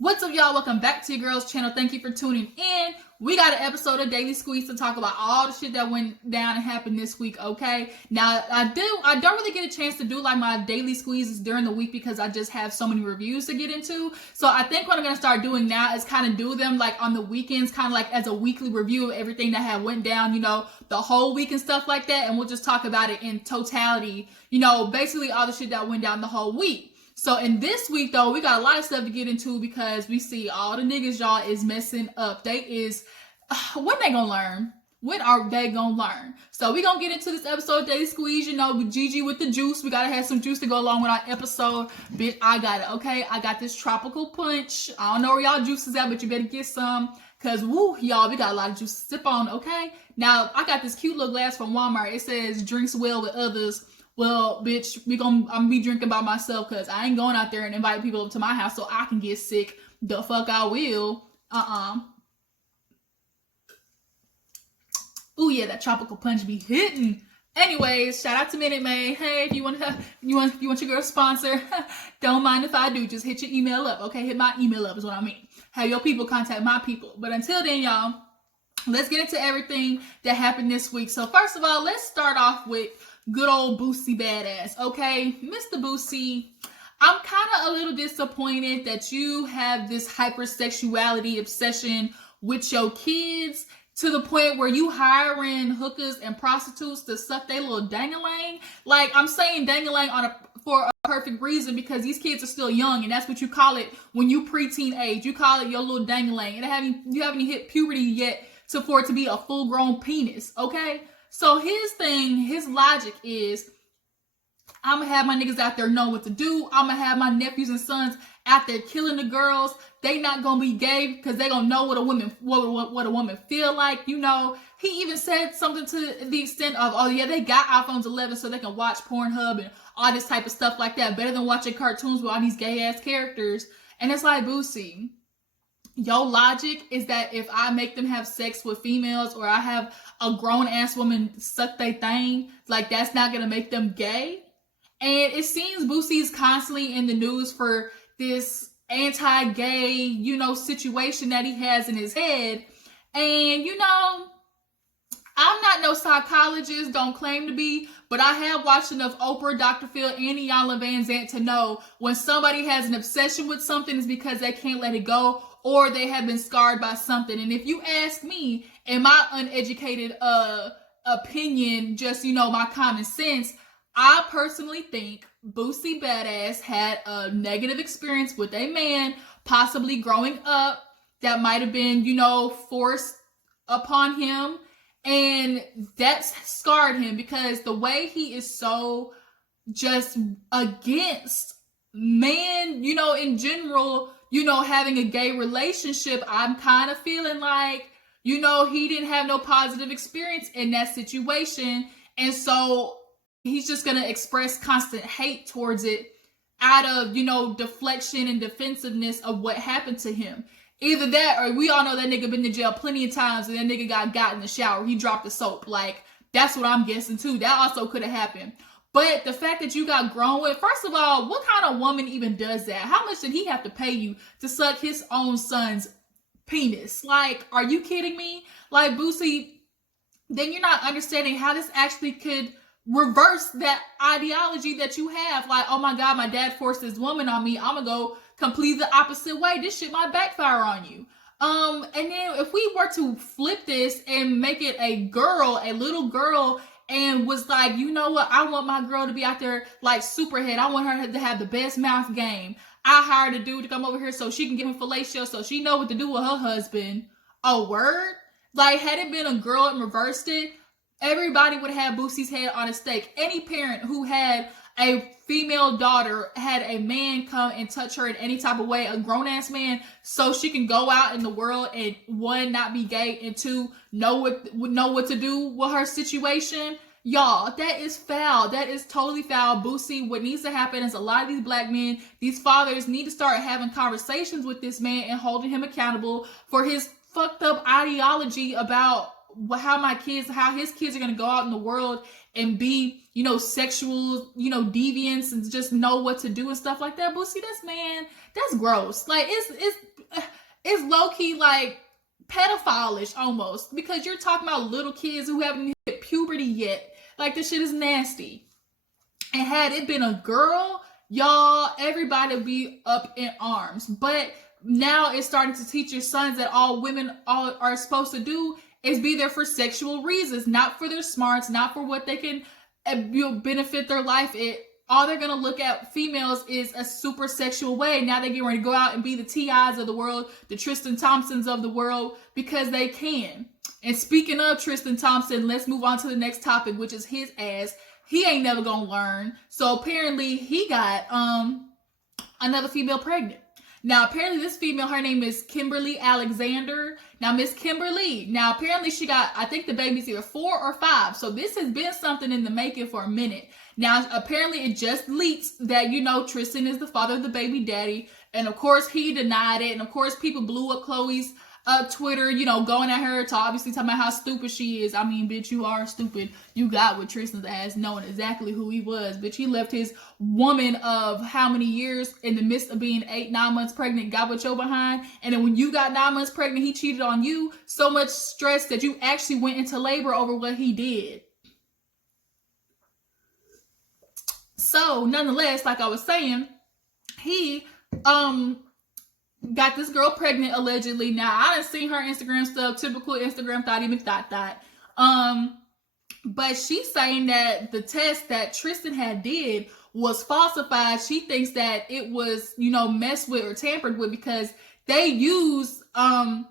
What's up, y'all? Welcome back to your girls channel. Thank you for tuning in. We got an episode of Daily Squeeze to talk about all the shit that went down and happened this week, okay? Now, I don't really get a chance to do like my daily squeezes during the week because I just have so many reviews to get into. So I think what I'm going to start doing now is kind of do them like on the weekends, kind of like as a weekly review of everything that had went down, the whole week and stuff like that. And we'll just talk about it in totality, basically all the shit that went down the whole week. So in this week, though, we got a lot of stuff to get into because we see all the niggas, y'all, is messing up. When they gonna learn? When are they gonna learn? So we gonna get into this episode of Daily Squeeze, with Gigi with the juice. We gotta have some juice to go along with our episode. Bitch, I got it, okay? I got this tropical punch. I don't know where y'all juices at, but you better get some. Cause woo, y'all, we got a lot of juice to sip on, okay? Now, I got this cute little glass from Walmart. It says, drinks well with others. Well, bitch, I'm gonna be drinking by myself because I ain't going out there and invite people up to my house so I can get sick. The fuck I will. Ooh yeah, that tropical punch be hitting. Anyways, shout out to Minute Maid. Hey, if you want your girl sponsor, don't mind if I do. Just hit your email up, okay? Hit my email up is what I mean. Have your people contact my people. But until then, y'all, let's get into everything that happened this week. So first of all, let's start off with good old Boosie Badazz, okay? Mr. Boosie, I'm kind of a little disappointed that you have this hypersexuality obsession with your kids to the point where you hiring hookers and prostitutes to suck their little dang-a-lang. Like, I'm saying dang-a-lang for a perfect reason because these kids are still young, and that's what you call it when you preteen age. You call it your little dang-a-lang. And you haven't hit puberty yet for it to be a full-grown penis, okay? So his logic is, I'm going to have my niggas out there know what to do. I'm going to have my nephews and sons out there killing the girls. They not going to be gay because they going to know what a woman feel like. He even said something to the extent of, oh yeah, they got iPhones 11 so they can watch Pornhub and all this type of stuff like that. Better than watching cartoons with all these gay ass characters. And it's like, Boosie, your logic is that if I make them have sex with females or I have a grown-ass woman suck they thing, like that's not going to make them gay? And it seems Boosie is constantly in the news for this anti-gay, situation that he has in his head. And, I'm not no psychologist, don't claim to be, but I have watched enough Oprah, Dr. Phil, and Iyanla Vanzant to know when somebody has an obsession with something, it's because they can't let it go or they have been scarred by something. And if you ask me, in my uneducated opinion, just, my common sense, I personally think Boosie Badazz had a negative experience with a man, possibly growing up, that might have been, forced upon him. And that's scarred him because the way he is so just against men, in general, having a gay relationship, I'm kind of feeling like, he didn't have no positive experience in that situation. And so he's just going to express constant hate towards it out of, deflection and defensiveness of what happened to him. Either that or we all know that nigga been to jail plenty of times and that nigga got in the shower. He dropped the soap. Like, that's what I'm guessing too. That also could have happened. But the fact that you got grown with, first of all, what kind of woman even does that? How much did he have to pay you to suck his own son's penis? Like, are you kidding me? Like, Boosie, then you're not understanding how this actually could reverse that ideology that you have. Like, oh my God, my dad forced this woman on me. I'm gonna go completely the opposite way. This shit might backfire on you. And then if we were to flip this and make it a little girl, and was like, you know what? I want my girl to be out there like Superhead. I want her to have the best mouth game. I hired a dude to come over here so she can give him fellatio so she know what to do with her husband. A word? Like, had it been a girl and reversed it, everybody would have Boosie's head on a stake. Any parent who had a female daughter had a man come and touch her in any type of way, a grown-ass man, so she can go out in the world and, one, not be gay, and two, know what to do with her situation. Y'all, that is foul. That is totally foul. Boosie, what needs to happen is a lot of these black men, these fathers need to start having conversations with this man and holding him accountable for his fucked up ideology about how his kids are going to go out in the world and be, sexual, deviants and just know what to do and stuff like that. Boosie, that's gross. Like, it's low-key like pedophile-ish almost, because you're talking about little kids who haven't hit puberty yet. Like, this shit is nasty. And had it been a girl, y'all, everybody would be up in arms. But now it's starting to teach your sons that all women are supposed to do is be there for sexual reasons, not for their smarts, not for what they can benefit their life. All they're going to look at females is a super sexual way. Now they get ready to go out and be the T.I.s of the world, the Tristen Thompsons of the world, because they can. And speaking of Tristen Thompson, let's move on to the next topic, which is his ass. He ain't never going to learn. So apparently he got another female pregnant. Now, apparently this female, her name is Kimberly Alexander. Now, Miss Kimberly, now apparently she got, I think the baby's either 4 or 5. So this has been something in the making for a minute. Now, apparently it just leaks that, you know, Tristen is the father of the baby daddy. And of course he denied it. And of course people blew up Chloe's Twitter, you know, going at her to obviously talking about how stupid she is. I mean, bitch, you are stupid. You got with Tristan's ass knowing exactly who he was. Bitch, he left his woman of how many years in the midst of being 8-9 months pregnant, got with your behind. And then when you got 9 months pregnant, he cheated on you. So much stress that you actually went into labor over what he did. So nonetheless, like I was saying, he got this girl pregnant allegedly. Now I done seen her Instagram stuff, typical Instagram thought even thought that. But she's saying that the test that Tristen had did was falsified. She thinks that it was, you know, messed with or tampered with because they use the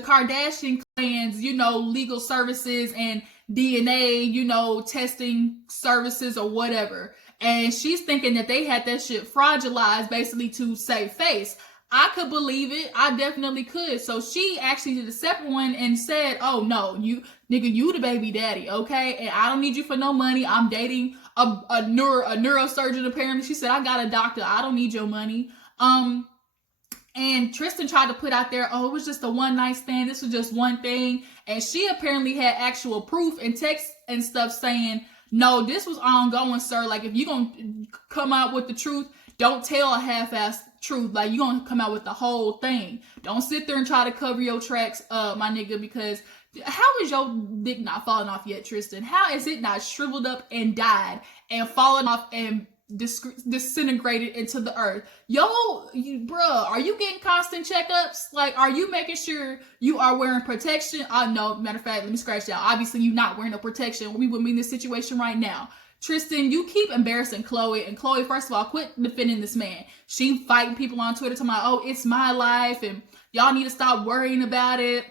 Kardashian clan's, you know, legal services and DNA, you know, testing services or whatever. And she's thinking that they had that shit fraudulized basically to save face. I could believe it. I definitely could. So she actually did a separate one and said, oh no, you the baby daddy, okay? And I don't need you for no money. I'm dating a neurosurgeon apparently. She said, I got a doctor. I don't need your money. And Tristen tried to put out there, oh, it was just a one night stand. This was just one thing. And she apparently had actual proof and text and stuff saying, no, this was ongoing, sir. Like, if you're going to come out with the truth, don't tell a half-assed truth. Like, you're going to come out with the whole thing. Don't sit there and try to cover your tracks, my nigga, because how is your dick not falling off yet, Tristen? How is it not shriveled up and died and fallen off and disintegrated into the earth? Bruh, are you getting constant checkups? Like, are you making sure you are wearing protection? No, matter of fact, let me scratch that. Obviously, you're not wearing no protection. We wouldn't be in this situation right now. Tristen, you keep embarrassing Chloe. And Chloe, first of all, quit defending this man. She fighting people on Twitter talking about, oh, it's my life. And y'all need to stop worrying about it.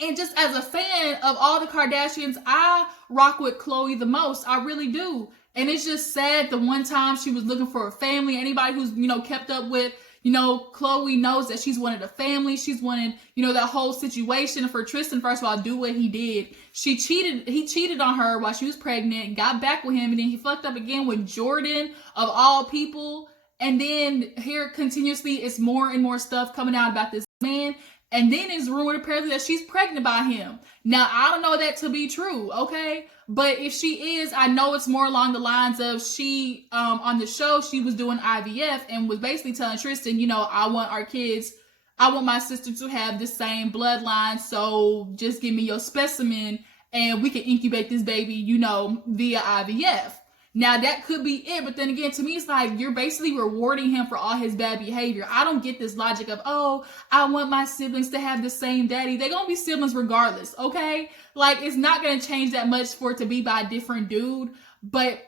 And just as a fan of all the Kardashians, I rock with Chloe the most. I really do. And it's just sad the one time she was looking for a family. Anybody who's, you know, kept up with, you know, Chloe knows that she's wanted a family. She's wanted, you know, that whole situation. For Tristen, first of all, do what he did. He cheated on her while she was pregnant, got back with him, and then he fucked up again with Jordan, of all people. And then here continuously it's more and more stuff coming out about this man. And then it's rumored apparently that she's pregnant by him. Now, I don't know that to be true, okay? But if she is, I know it's more along the lines of she, on the show, she was doing IVF and was basically telling Tristen, you know, I want my sister to have the same bloodline, so just give me your specimen and we can incubate this baby, you know, via IVF. Now, that could be it, but then again, to me, it's like you're basically rewarding him for all his bad behavior. I don't get this logic of, oh, I want my siblings to have the same daddy. They're going to be siblings regardless, okay? Like, it's not going to change that much for it to be by a different dude, but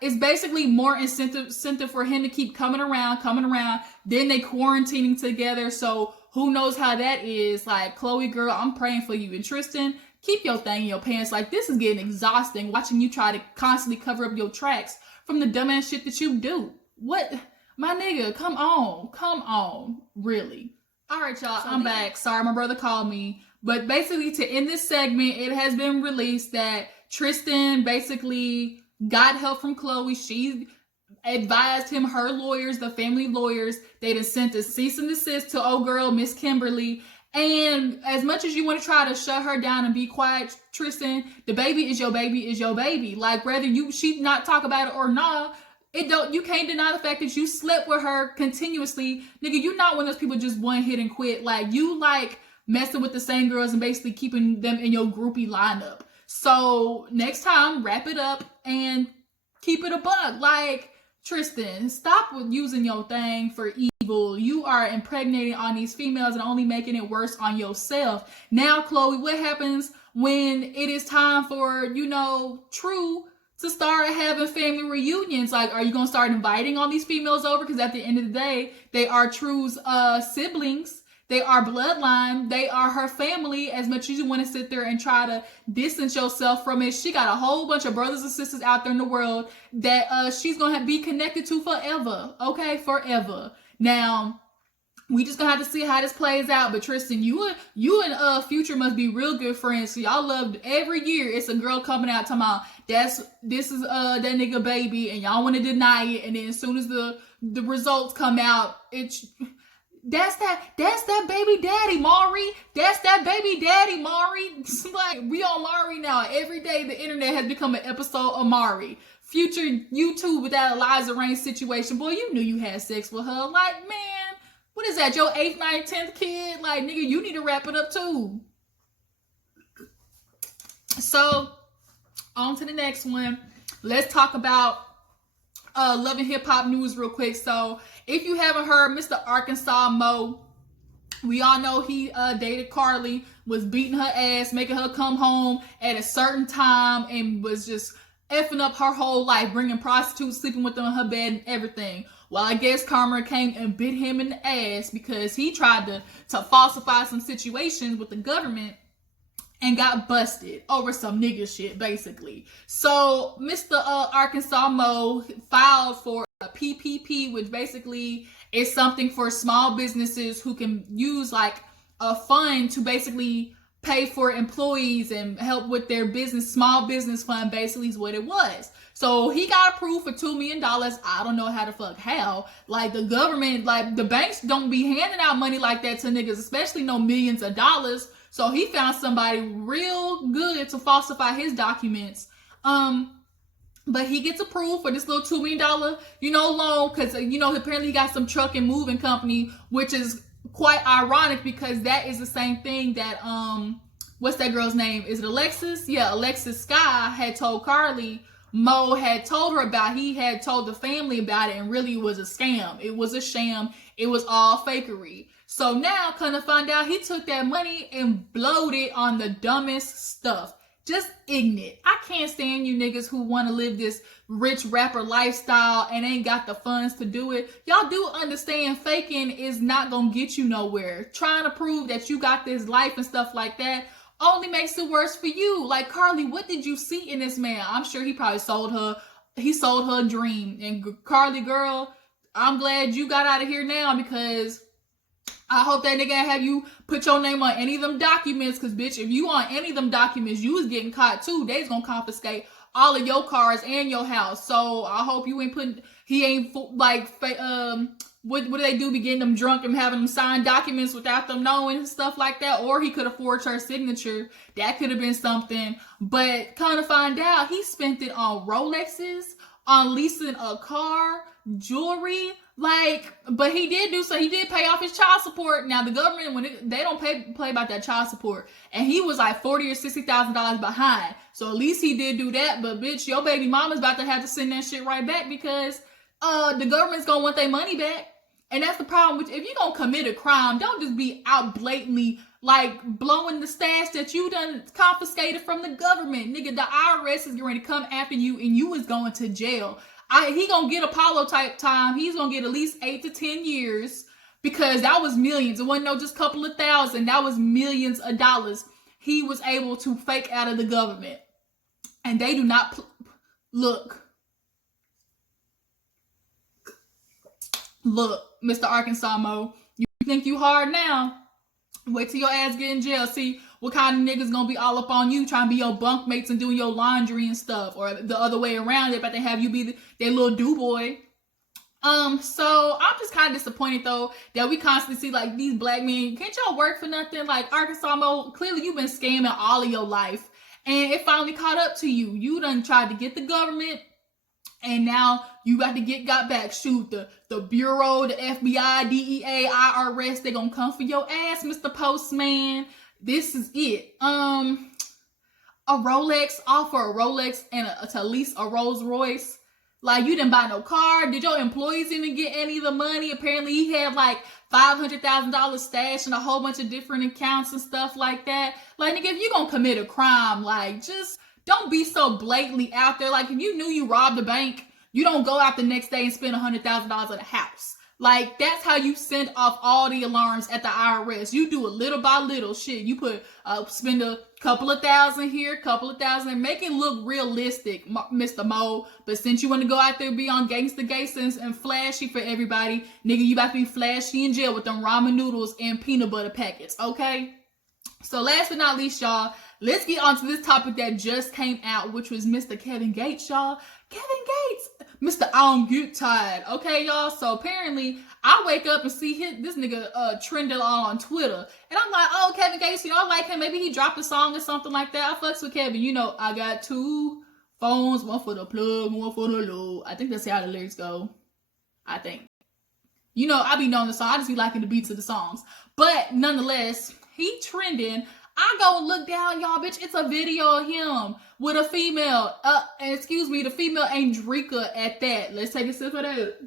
it's basically more incentive for him to keep coming around. Then they quarantining together, so who knows how that is. Like, Chloe, girl, I'm praying for you. And Tristen, keep your thing in your pants. Like, this is getting exhausting, watching you try to constantly cover up your tracks from the dumbass shit that you do. What? My nigga, come on. Really. All right, y'all, I'm back. Sorry, my brother called me. But basically, to end this segment, it has been released that Tristen basically got help from Chloe. She advised him, her lawyers, the family lawyers, they done sent a cease and desist to old girl, Miss Kimberly. And as much as you want to try to shut her down and be quiet, Tristen, the baby is your baby is your baby. Like, whether she not talk about it or not, You can't deny the fact that you slept with her continuously. Nigga, you not one of those people just one hit and quit. Like, you like messing with the same girls and basically keeping them in your groupie lineup. So next time, wrap it up and keep it a buck. Like, Tristen, stop with using your thing for evil. You are impregnating on these females and only making it worse on yourself. Now, Chloe, what happens when it is time for, True to start having family reunions? Like, are you going to start inviting all these females over? Because at the end of the day, they are True's siblings. They are bloodline. They are her family. As much as you want to sit there and try to distance yourself from it, she got a whole bunch of brothers and sisters out there in the world that she's going to be connected to forever. Okay? Forever. Now, we just gonna have to see how this plays out. But Tristen, you and Future must be real good friends. So y'all loved every year. It's a girl coming out talking about this is that nigga baby, and y'all want to deny it. And then as soon as the results come out, that's that baby daddy, Maury. That's that baby daddy, Maury. Like, we on Maury now. Every day the internet has become an episode of Maury. Future, you too, with that Eliza Reigns situation. Boy, you knew you had sex with her. Like, man, what is that, your 8th, 9th, 10th kid? Like, nigga, you need to wrap it up too. So, on to the next one. Let's talk about Love and Hip Hop news real quick. So, if you haven't heard, Mr. Arkansas Mo, we all know he dated Carly, was beating her ass, making her come home at a certain time, and was just effing up her whole life, bringing prostitutes, sleeping with them in her bed and everything. Well, I guess Karma came and bit him in the ass because he tried to falsify some situations with the government and got busted over some nigga shit, basically. So, Mr. Arkansas Mo filed for a PPP, which basically is something for small businesses who can use like a fund to basically pay for employees and help with their business, small business fund, basically is what it was. So he got approved for $2 million. I don't know how the fuck how. Like, the government, like, the banks don't be handing out money like that to niggas, especially no millions of dollars. So he found somebody real good to falsify his documents. But he gets approved for this little $2 million, loan, because, apparently he got some truck and moving company, which is quite ironic because that is the same thing that, what's that girl's name? Is it Alexis? Yeah, Alexis Sky had told Carly, Mo had told her about. He had told the family about it, and really it was a scam. It was a sham. It was all fakery. So now, kind of find out he took that money and blowed it on the dumbest stuff. Just ignorant. I can't stand you niggas who want to live this rich rapper lifestyle and ain't got the funds to do it. Y'all do understand faking is not going to get you nowhere. Trying to prove that you got this life and stuff like that only makes it worse for you. Like, Carly, what did you see in this man? I'm sure he probably sold her a dream. And Carly, girl, I'm glad you got out of here now, because I hope that nigga have you put your name on any of them documents, because, bitch, if you on any of them documents, you was getting caught too. They's gonna confiscate all of your cars and your house. So I hope you ain't putting, he ain't like, what do they do? Be getting them drunk and having them sign documents without them knowing and stuff like that. Or he could have forged her signature. That could have been something. But kind of find out, he spent it on Rolexes, on leasing a car, jewelry. Like, but he did do so. He did pay off his child support. Now the government, they don't play about that child support, and he was like $40,000 or $60,000 behind. So at least he did do that. But bitch, your baby mama's about to have to send that shit right back, because the government's gonna want their money back. And that's the problem. Which, if you gonna commit a crime, don't just be out blatantly like blowing the stash that you done confiscated from the government. Nigga, the IRS is going to come after you, and you is going to jail. He gonna get Apollo type time. He's gonna get at least 8 to 10 years, because that was millions. It wasn't no just couple of thousand. That was millions of dollars he was able to fake out of the government. And they do not look, Mr. Arkansas Mo, you think you hard now? Wait till your ass get in jail. See what kind of niggas gonna be all up on you, trying to be your bunkmates and doing your laundry and stuff, or the other way around. They about to have you be their little do boy. So I'm just kind of disappointed though that we constantly see like these black men. Can't y'all work for nothing? Like, Arkansas Mo, clearly you've been scamming all of your life, and it finally caught up to you. You done tried to get the government And now you got to got back. Shoot, the Bureau, the FBI, DEA, IRS, they gonna come for your ass, Mr. Postman. This is it. A Rolex, offer a Rolex and to lease a Rolls Royce. Like, you didn't buy no car. Did your employees even get any of the money? Apparently he had like $500,000 stashed in a whole bunch of different accounts and stuff like that. Like, nigga, if you gonna commit a crime, like, just don't be so blatantly out there. Like, if you knew you robbed a bank, you don't go out the next day and spend $100,000 at a house. Like, that's how you send off all the alarms at the IRS. You do it little by little. Shit, you put spend a couple of thousand here, couple of thousand, and make it look realistic, Mr. Mo. But since you want to go out there and be on gangsta and flashy for everybody, nigga, you about to be flashy in jail with them ramen noodles and peanut butter packets, okay? So last but not least, y'all, let's get on to this topic that just came out, which was Mr. Kevin Gates, y'all. Kevin Gates, Mr. I don't get tired. Okay, y'all. So apparently, I wake up and see this nigga trending on Twitter. And I'm like, oh, Kevin Gates, I like him. Maybe he dropped a song or something like that. I fucks with Kevin. I got 2 phones, one for the plug, one for the load. I think that's how the lyrics go. I think. I be knowing the song. I just be liking the beats of the songs. But nonetheless, he trending. I go look down, y'all, bitch. It's a video of him with a female. And excuse me, the female ain't Drika at that. Let's take a sip of that.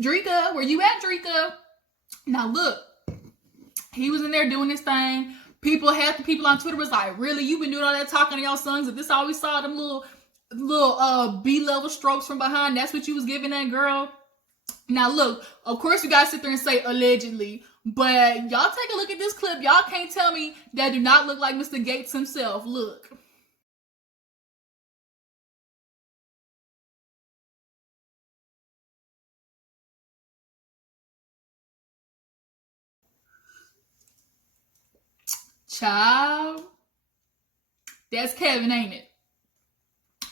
Drika, where you at, Drika? Now look, he was in there doing this thing. Half the people on Twitter was like, really? You been doing all that talking to y'all songs? If this all we saw, them little B-level strokes from behind, that's what you was giving that girl? Now look, of course we gotta sit there and say allegedly, but y'all take a look at this clip. Y'all can't tell me that do not look like Mr. Gates himself. Look. Child. That's Kevin, ain't it?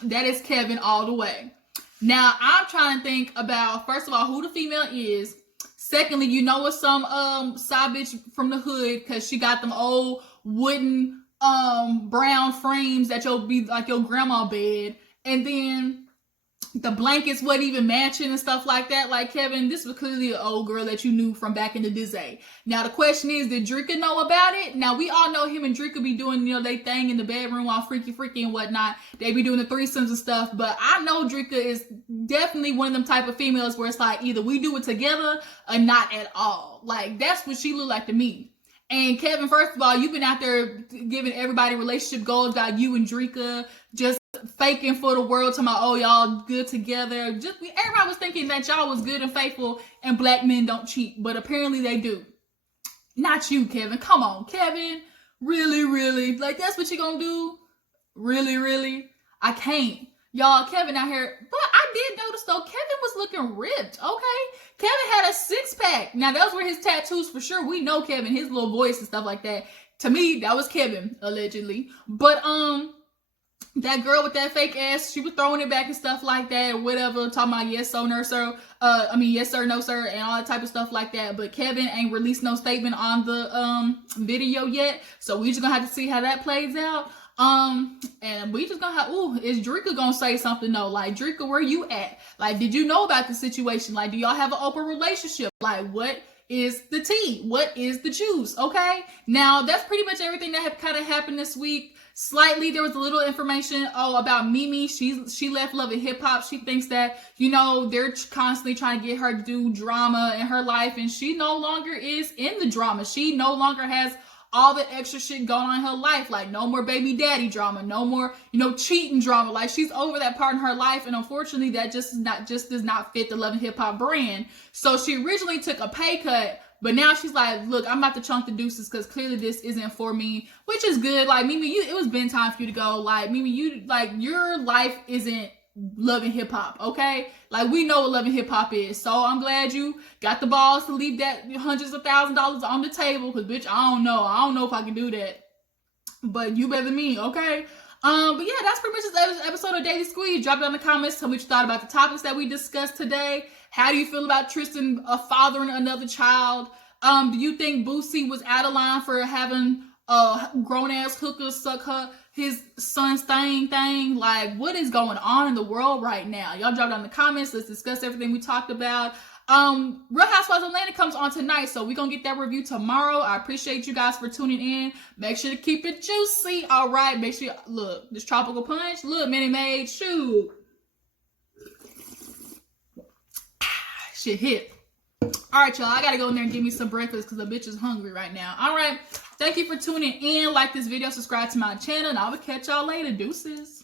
That is Kevin all the way. Now, I'm trying to think about, first of all, who the female is. Secondly, it's some side bitch from the hood, because she got them old wooden brown frames that you'll be like your grandma bed. And then the blankets wasn't even matching and stuff like that. Like, Kevin, this was clearly an old girl that you knew from back in the day. Now, the question is, did Drika know about it? Now, we all know him and Drika be doing, they thing in the bedroom all freaky and whatnot. They be doing the threesomes and stuff. But I know Drika is definitely one of them type of females where it's like, either we do it together or not at all. Like, that's what she looked like to me. And Kevin, first of all, you've been out there giving everybody relationship goals about you and Drika, just faking for the world, talking about, oh, y'all good together. Everybody was thinking that y'all was good and faithful and black men don't cheat, but apparently they do. Not you, Kevin. Come on, Kevin. Really? Like, that's what you gonna do? Really? I can't. Y'all, Kevin out here. But I did notice, though, Kevin was looking ripped, okay? Kevin had a 6-pack. Now, those were his tattoos for sure. We know Kevin, his little voice and stuff like that. To me, that was Kevin, allegedly. But, that girl with that fake ass, she was throwing it back and stuff like that, or whatever, talking about yes, so, no, sir. Yes, sir, no, sir, and all that type of stuff like that. But Kevin ain't released no statement on the video yet, so we just gonna have to see how that plays out. And we just gonna have, is Drika gonna say something though? Like, Drika, where you at? Like, did you know about the situation? Like, do y'all have an open relationship? Like, what is the tea? What is the juice? Okay, now that's pretty much everything that had kind of happened this week. Slightly, there was a little information about Mimi. She left Love and Hip Hop. She thinks that they're constantly trying to get her to do drama in her life, and she no longer is in the drama. She no longer has all the extra shit going on in her life, like no more baby daddy drama, no more cheating drama. Like, she's over that part in her life, and unfortunately that just does not fit the Love and Hip Hop brand. So she originally took a pay cut, but now she's like, look, I'm about to chunk the deuces because clearly this isn't for me, which is good. Like, Mimi, it was been time for you to go. Like, Mimi, your life isn't Love and Hip Hop, okay? Like, we know what Love and Hip Hop is. So I'm glad you got the balls to leave that hundreds of $1,000s on the table, because, bitch, I don't know if I can do that. But you better than me, okay? But yeah, that's pretty much this episode of Daily Squeeze. Drop it in the comments. Tell me what you thought about the topics that we discussed today. How do you feel about Tristen fathering another child? Do you think Boosie was out of line for having grown-ass hookers suck his son's thing. Like, what is going on in the world right now? Y'all drop down in the comments. Let's discuss everything we talked about. Real Housewives of Atlanta comes on tonight, so we're gonna get that review tomorrow. I appreciate you guys for tuning in. Make sure to keep it juicy. All right, make sure look, this tropical punch. Look, Minute Maid, shoot. Shit hit. All right, y'all, I gotta go in there and give me some breakfast because the bitch is hungry right now. All right, thank you for tuning in. Like this video, subscribe to my channel, and I will catch y'all later. Deuces.